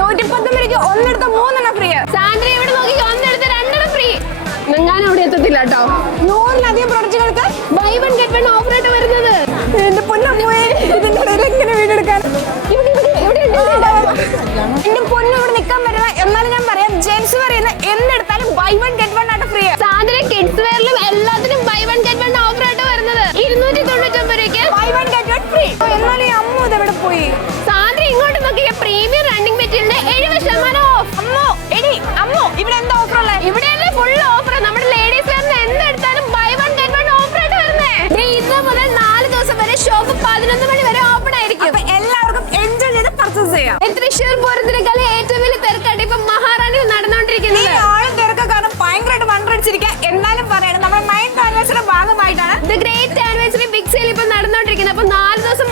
119 ഒന്നെടുത്ത 3 free. Sandra ഇവിടെ നോക്കി ഒന്നെടുത്ത് 2 free. ഞാൻ അവിടെ എത്തത്തില്ല കേട്ടോ. 100-ലധികം പ്രൊഡക്റ്റുകൾക്ക് buy one get one offer ആയിട്ട് വരുന്നത്. എന്റെ പൊന്നമ്മേ, ഇതിന്റെ ഇടയിൽ എങ്ങനെ വീടെടുക്കാൻ? എന്റെ പൊന്നു ഇവിടെ നിൽക്കാൻ പറ്റില്ല. എന്നാലും ഞാൻ പറയാം, ജെൻസ് പറയുന്ന എന്തെടുത്താലും ബൈ വൺ ഗെറ്റ് വൺ ആയിട്ട് ഫ്രീ. സാന്ദ്ര കിഡ്സ് വെയറിലും എല്ലാത്തിനും buy one get one offer ആയിട്ട് വരുന്നത്. 299 രൂപയ്ക്ക് buy one get one free. എന്നാലും ഈ അമ്മു ഇതെവിടെ പോയി? സാന്ദ്ര ഇങ്ങോട്ട് നോക്കിയ പ്രീമിയം റണ്ണിംഗ് മെറ്റീരിയലിന്റെ 70% ഓഫ്. അമ്മു ഇവിടെ എന്താ ഓഫർ ഉള്ളത്? ഇവിടെയല്ലേ ഫുൾ ഓഫർ. നമ്മുടെ ലേഡീസ് വെയറിന് എന്തെടുത്താലും buy one get one offer ആയിട്ട് വരുന്നേ. ഇന്ന് മുതൽ 4 ദിവസം വരെ ഷോപ്പ് 11 മണി വരെ ഓപ്പൺ ആയിരിക്കും. അപ്പൊ എല്ലാവർക്കും എൻജോയ് ചെയ്ത് പർച്ചേസ് ചെയ്യാം. തൃശ്ശൂർ പൂരത്തിനേക്കാൾ ഏറ്റവും വലിയ തിരക്കായിട്ട് ഇപ്പൊ മഹാറാണിയിൽ നടന്നുകൊണ്ടിരിക്കുന്നത്. ആളും തിരക്ക് കാരണം ഭയങ്കരമായിട്ട് വണ്ടടിച്ചിരിക്കുക. എന്നാലും പറയണം, നമ്മുടെ 9th ആനിവേഴ്സറിയുടെ ഭാഗമായിട്ടാണ് the great anniversary big sale ഇപ്പൊ നടന്നുകൊണ്ടിരിക്കുന്നത്. അപ്പൊ 4 ദിവസം